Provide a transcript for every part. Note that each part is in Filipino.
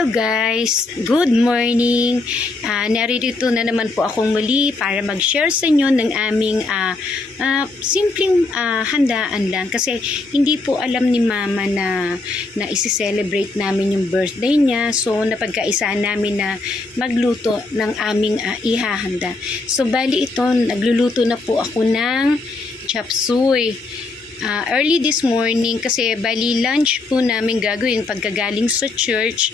Hello guys! Good morning! Narito na naman po akong muli para mag-share sa inyo ng aming simpleng handaan lang kasi hindi po alam ni Mama na isi-celebrate namin yung birthday niya, so napagkaisaan namin na magluto ng aming ihahanda. So bali ito, nagluluto na po ako ng chop suey. Early this morning kasi bali lunch po namin gagawin pagkagaling sa church.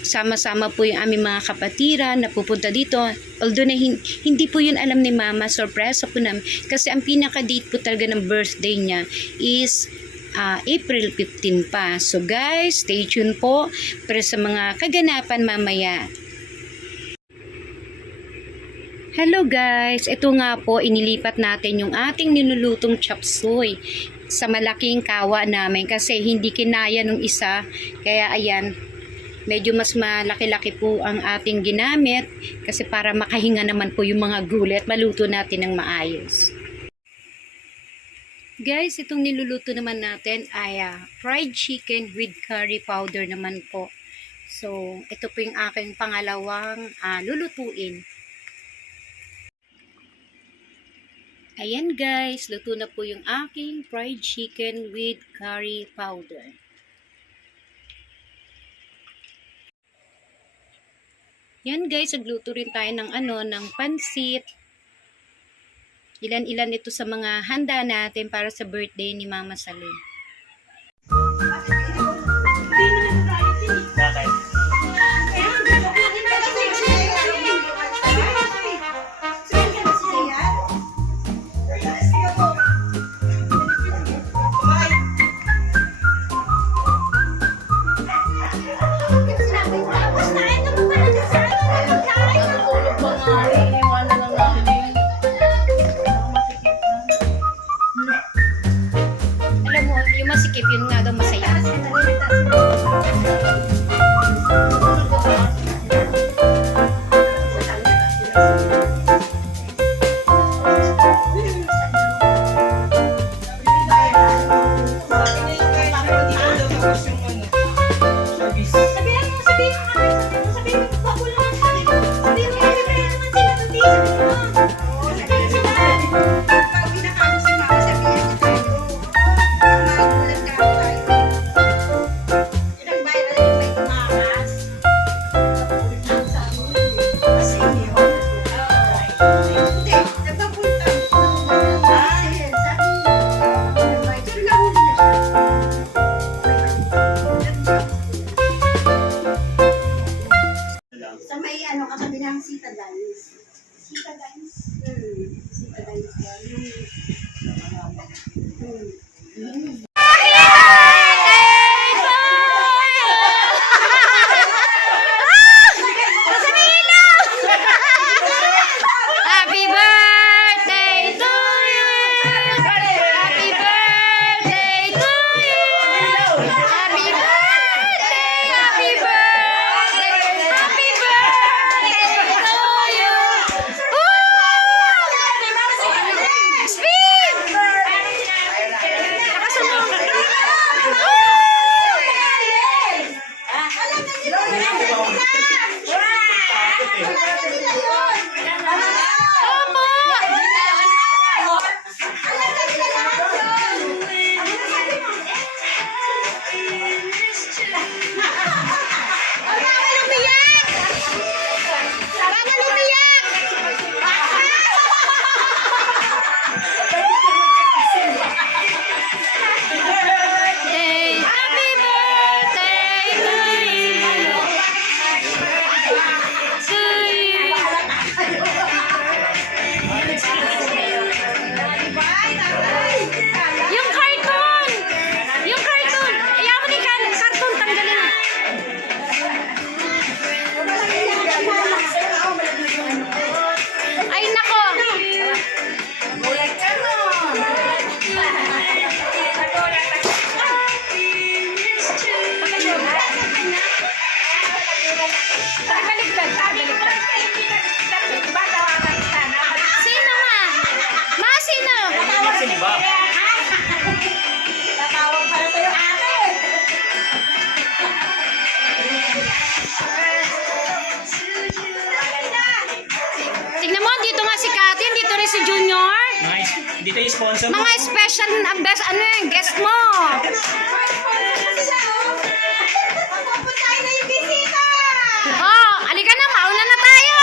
Sama-sama po yung aming mga kapatiran na pupunta dito. Although na hindi po yun alam ni Mama, surprise po namin. Kasi ang pinaka-date po talaga ng birthday niya is April 15 pa. So guys, stay tuned po para sa mga kaganapan mamaya. Hello guys, ito nga po inilipat natin yung ating nilulutong chop suey sa malaking kawa namin kasi hindi kinaya nung isa, kaya ayan, medyo mas malaki-laki po ang ating ginamit kasi para makahinga naman po yung mga gulay at maluto natin ng maayos. Guys, itong niluluto naman natin ay fried chicken with curry powder naman po. So, ito po yung aking pangalawang lulutuin. Ayan guys, luto na po yung aking fried chicken with curry powder. Yan guys, nagluto rin tayo ng pansit. Ilan-ilan ito sa mga handa natin para sa birthday ni Mama Salim. Masikip yun nga daw masaya. Dito yung sponsor mo. Mga special na best, ano yung guest mo? Oh, alika na, mauna na tayo.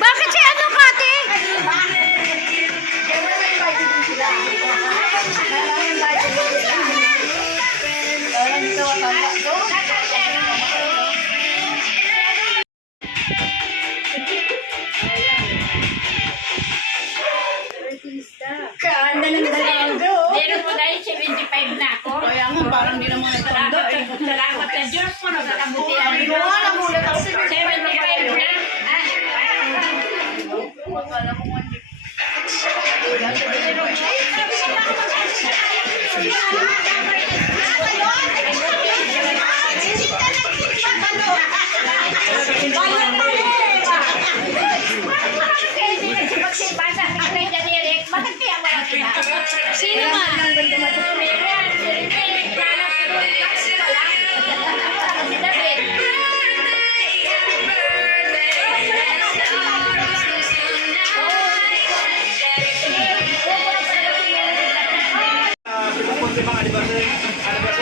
Bakit si ano, Kati? Meron mo dahil 75 na ako. Kaya nga, parang di naman ito. Salamat sa Diyos mo na nakabutihan. 75 na. Sino man? Pinupultimang anniversary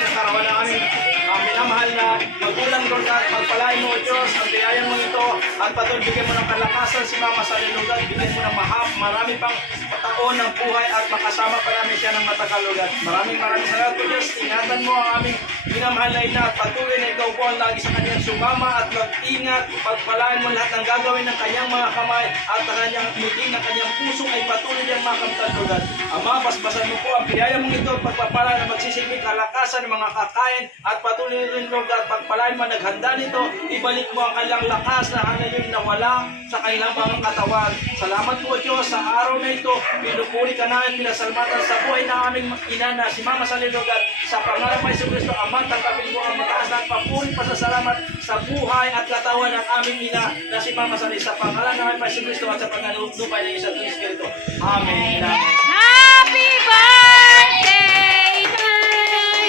ng karawan namin. Ang minamahal na magulang Lord at magpalain mo, Diyos, ang biyayang mo ito at patuloy bigyan mo ng kalakasan si Mama sa lilugan, bigyan mo ng marami pang taon ng buhay at makasama pa namin siya ng matagal, Lord. Maraming salamat po, Diyos. Ingatan mo ang aming minamahal na ina at patuloy na ikaw po ang lagi sa kanyang sumama at mag-ingat, pagpalain mo lahat ng gagawin ng kanyang mga kamay at ang kanyang ngiti ng kanyang puso ay patuloy niyang makamtan, Lord. Ama, basbasan mo po ang biyaya mong ito at pagpapala na magsisilbing kalakasan ng mga kakain at patuloy rin, Lord, at pagpalain mo naghanda nito, ibalik mo ang kanilang lakas na hanggang nawala sa kanilang mga katawan. Salamat po, Diyos, sa araw na ito, pinupuri ka namin, pinasalamatan sa buhay na aming ina na si Mama sa lilugan. Sa pangalan ng Yesu Cristo, Ama, tanggapin mo ang mataas na papuri, pasasalamat sa buhay at katawan ng aming ina na si Mama sa lilugan. Sa pangalan ng Yesu Cristo at sa pangalan ng Isang Espiritu. Amen. Happy birthday to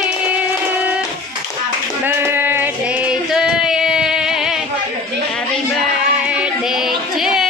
you. Birthday to you. Happy birthday to you.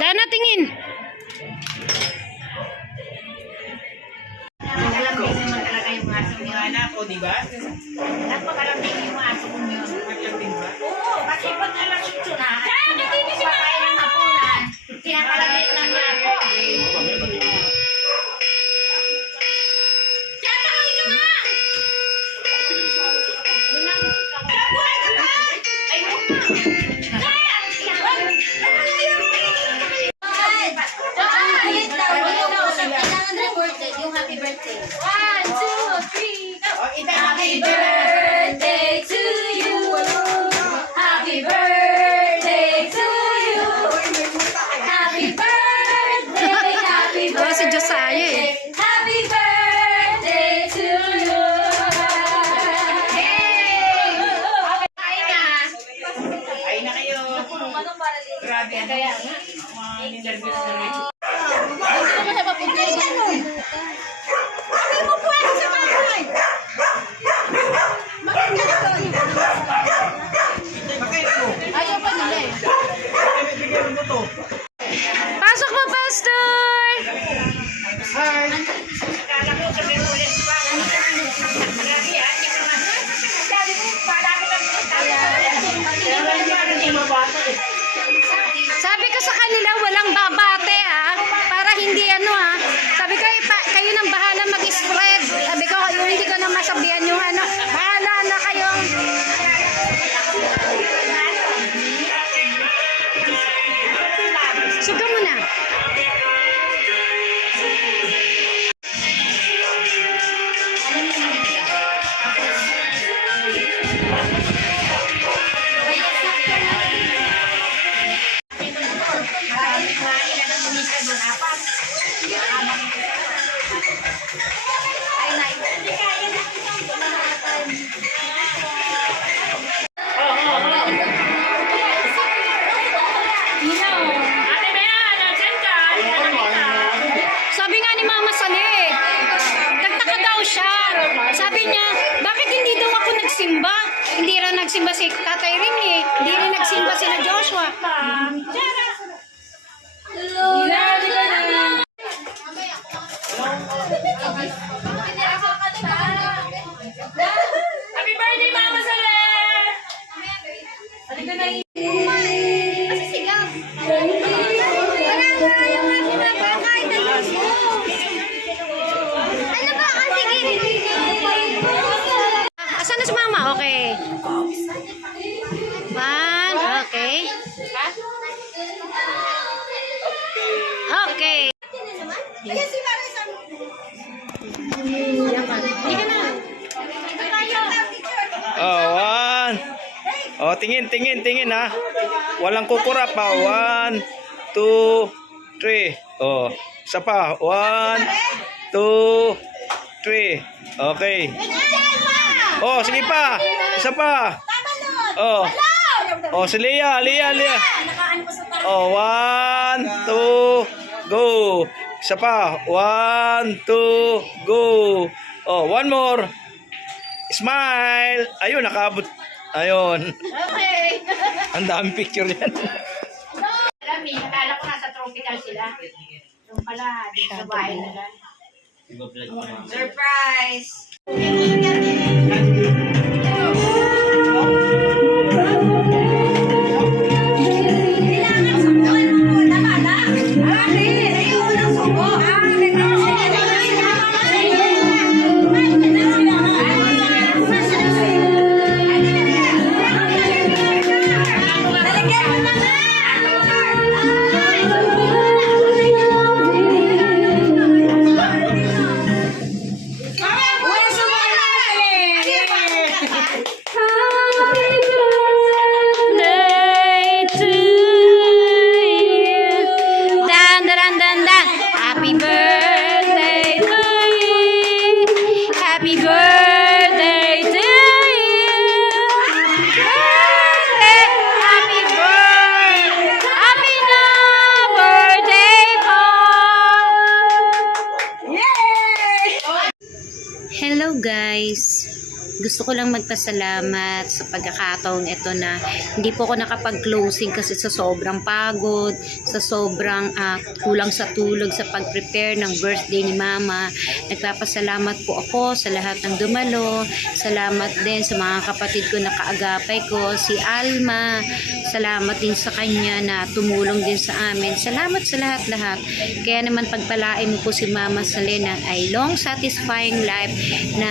Dana, tingin. Nakalambing naman talaga yung aso niyo. Anak ko, di ba? Napakalambing yung aso ko niyo. Maglambing ba? Oo, kasi pag alas 8 na, kumakain ng hapunan, kinakalabit lang niya ako. Yung happy birthday. 1, 2, 3, go! Happy birthday to you. Happy birthday to you. Happy birthday, happy birthday. Oh, si Josiah eh. Happy birthday to you. Kain na. Ay na kayo. Grabe, ano? Kaya, Mga ninervous na rin. Ayaw pa nila eh. Bigyan mo to. Pasok mo, Pastor! kala ko sa Merkules pa. Lagi ah, hindi ko naman. Sabi ko, parami lang yung sabi ko. Sabi ko sa kanila, walang babate para hindi ano Sabi ko, kayo nang bahala mag-spread. Sabi ko, hindi ko na masabihan yung bahala na kayong... Suga mo na. nagsimba si Tatay Ring eh. Hindi rin nagsimba si na Joshua. Happy birthday, Mama Soler! Halika na yun. Kasi sigaw. Ano ba? Sige. Asan na si Mama? Okay. One, okay. Okay. Ayan si Marisa. Hindi ka na. Oh, one. Oh, tingin ha. Walang kukurap pa. 1, 2, 3. Oh, isa pa. 1, 2, 3. Okay. Oh, sige pa. Isa pa. Oh. Oh, si Leah. Oh, 1, 2, go. Isa pa. 1, 2, go. Oh, one more. Smile. Ayun, nakaabot. Ayun. Okay. Ang daming picture yan. Rami, akala ko nasa tropical sila. Yung pala, dito sa bahay nila. Surprise! Kailangan subukan mo muna, Mala. Ari, sa'yo unang subo. Lalagyan mo na nga! Birthday to you. Dan, dan, dan, dan. Happy birthday to you. Happy birthday to you. Birthday, happy birthday. Happy na birthday po. Hello guys. Gusto ko lang magpasalamat sa pagkakataong ito na hindi po ako nakapag-closing kasi sa sobrang pagod, sa sobrang kulang sa tulog sa pag-prepare ng birthday ni Mama. Nagpapasalamat po ako sa lahat ng dumalo. Salamat din sa mga kapatid ko na kaagapay ko, si Alma. Salamat din sa kanya na tumulong din sa amin. Salamat sa lahat-lahat. Kaya naman pagpalain mo po si Mama Selena ay long satisfying life na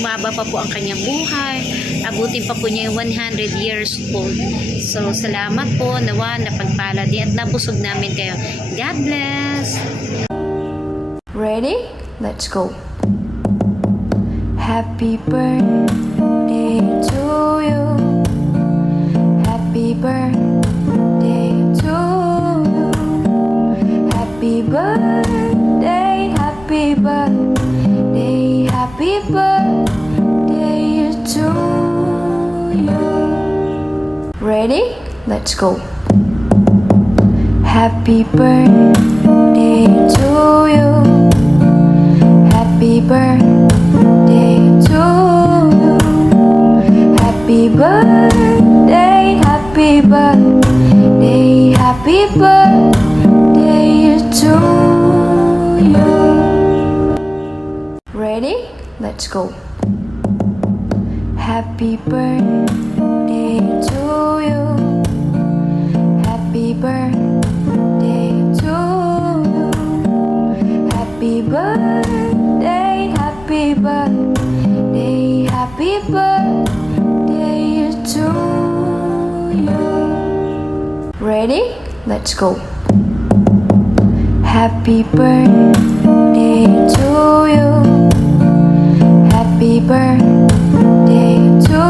maba pa po ang kanyang buhay. Abutin pa po niya yung 100 years old. So, salamat po. Nawa, napagpala din at nabusog namin kayo. God bless! Ready? Let's go. Happy birthday to you. Happy birthday to you. Happy birthday, happy birthday, happy birthday to you. Ready? Let's go. Happy birthday to you. Happy birthday to you. Happy birthday, happy birthday, happy birthday to you. Ready? Let's go. Happy birthday to you. Happy birthday to you. Happy birthday, happy birthday, happy birthday to you. Ready? Let's go. Happy birthday to you. Happy birthday to